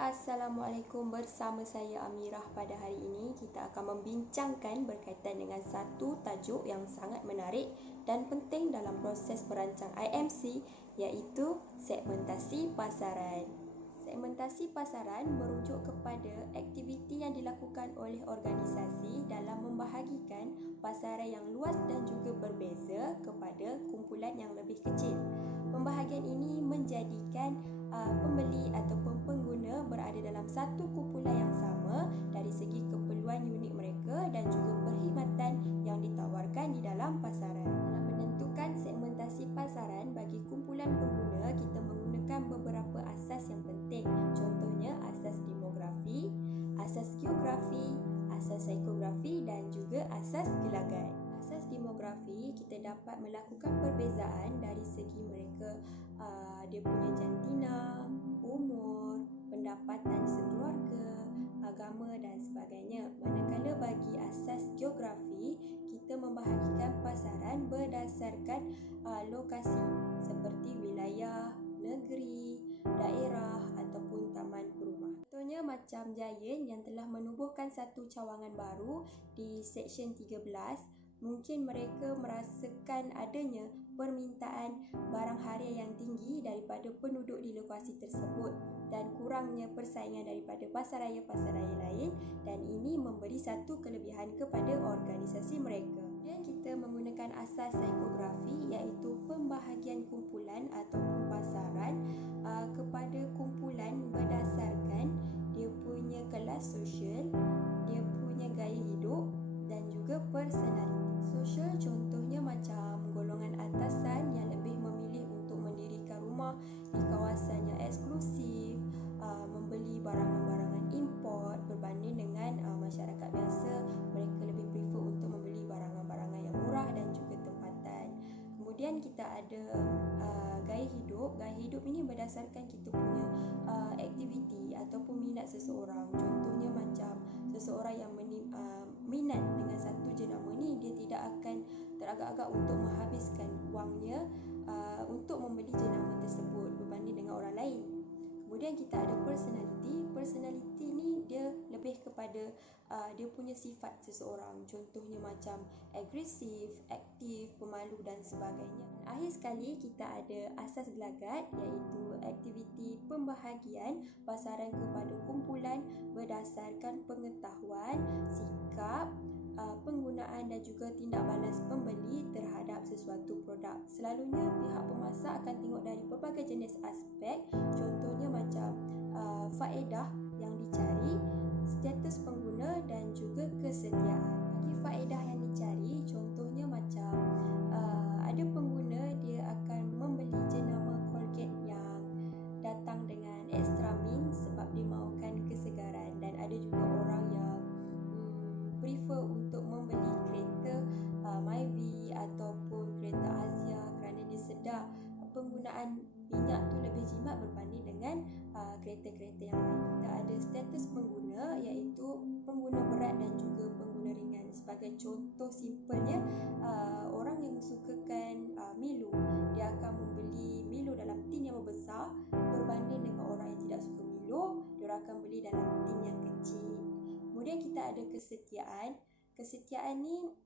Assalamualaikum. Bersama saya Amirah. Pada hari ini kita akan membincangkan berkaitan dengan satu tajuk yang sangat menarik dan penting dalam proses merancang IMC, iaitu segmentasi pasaran. Segmentasi pasaran merujuk kepada aktiviti yang dilakukan oleh organisasi dalam membahagikan pasaran yang luas dan juga berbeza kepada kumpulan yang lebih kecil. Pembahagian ini menjadikan pembeli ataupun pengguna berada dalam satu kumpulan yang sama dari segi keperluan unik mereka dan juga perkhidmatan yang ditawarkan di dalam pasaran. Dalam menentukan segmentasi pasaran bagi kumpulan pengguna, kita menggunakan beberapa asas yang penting. Contohnya asas demografi, asas geografi, asas psikografi dan juga asas gelagat. Asas demografi, kita dapat melakukan perbezaan dari segi mereka dia punya jantina, umur, pendapatan sekeluarga, agama dan sebagainya. Manakala bagi asas geografi, kita membahagikan pasaran berdasarkan lokasi seperti wilayah, negeri, daerah ataupun taman perumah. Contohnya macam Giant yang telah menubuhkan satu cawangan baru di Seksyen 13, mungkin mereka merasakan adanya permintaan barang harian yang tinggi daripada penduduk di lokasi tersebut dan kurangnya persaingan daripada pasaraya lain, dan ini memberi satu kelebihan kepada organisasi mereka. Dan kita menggunakan asas psikografi, iaitu pembahagian kumpulan ataupun pasaran kepada kumpulan berdasarkan dia punya kelas sosial, dia punya gaya hidup dan juga personaliti. Sosial contohnya macam golongan atasan yang lebih memilih untuk mendirikan rumah di kawasan yang eksklusif, membeli barangan-barangan import berbanding dengan masyarakat biasa, mereka lebih prefer untuk membeli barangan-barangan yang murah dan juga tempatan. Kemudian kita ada gaya hidup. Gaya hidup ini berdasarkan kita punya aktiviti ataupun minat seseorang. Contohnya macam seseorang yang minat dengan satu jenama ni, dia tidak akan teragak-agak untuk menghabiskan wangnya untuk membeli jenama tersebut berbanding dengan orang lain. Kemudian kita ada personality. Personality ni dia lebih kepada dia punya sifat seseorang. Contohnya macam agresif, aktif, pemalu dan sebagainya. Akhir sekali kita ada asas gelagat, iaitu aktiviti pembahagian pasaran kepada kumpulan berdasarkan pengetahuan, sikap, penggunaan dan juga tindak balas pembeli terhadap sesuatu produk. Selalunya pihak pemasak akan tengok dari pelbagai jenis aspek, contohnya macam faedah yang dicari, status pengguna dan juga kesetiaan. Bagi faedah yang dicari, contohnya macam ada pengguna dia akan membeli jenama Colgate yang datang dengan extra mint sebab dia mahukan kesegaran, dan ada juga orang yang prefer untuk membeli kereta Myvi ataupun kereta Azia kerana dia sedar penggunaan minyak tu lebih jimat berbanding dengan kereta-kereta yang lain. Kita ada status pengguna, iaitu pengguna berat dan juga pengguna ringan. Sebagai contoh simpelnya, orang yang sukakan Milo, dia akan membeli Milo dalam tin yang membesar berbanding dengan orang yang tidak suka Milo, dia akan beli dalam tin yang kecil. Kemudian kita ada kesetiaan. Kesetiaan ni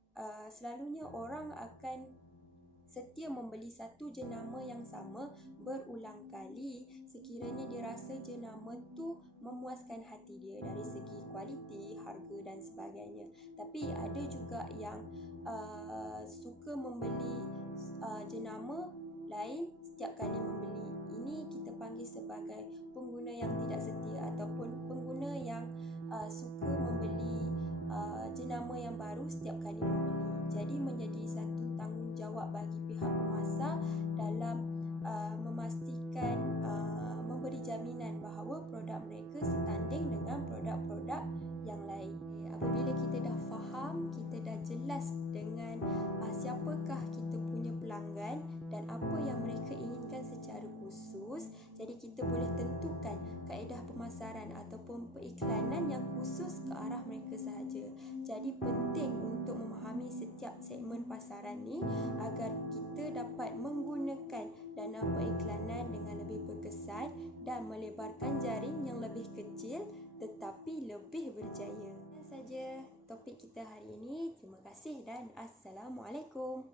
selalunya orang akan setia membeli satu jenama yang sama berulang kali sekiranya dia rasa jenama tu memuaskan hati dia dari segi kualiti, harga dan sebagainya. Tapi ada juga yang suka membeli jenama lain setiap kali membeli. Ini kita panggil sebagai pengguna yang tidak setia ataupun pengguna yang suka membeli jenama yang baru setiap kali membeli. Jadi menjadi satu tanggungjawab bagi pihak pemasak dalam memastikan memberi jaminan bahawa produk mereka setanding dengan produk-produk yang lain. Apabila kita dah faham, kita dah jelas dengan siapakah kita punya pelanggan dan apa yang mereka inginkan secara khusus, jadi kita boleh tentukan kaedah pemasaran ataupun periklanan yang khusus ke arah mereka sahaja. Jadi penting untuk memahami setiap segmen pasaran ni agar kita dapat menggunakan dana periklanan dengan lebih berkesan dan melebarkan jaring yang lebih lebih kecil tetapi lebih berjaya. Itu saja topik kita hari ini. Terima kasih dan Assalamualaikum.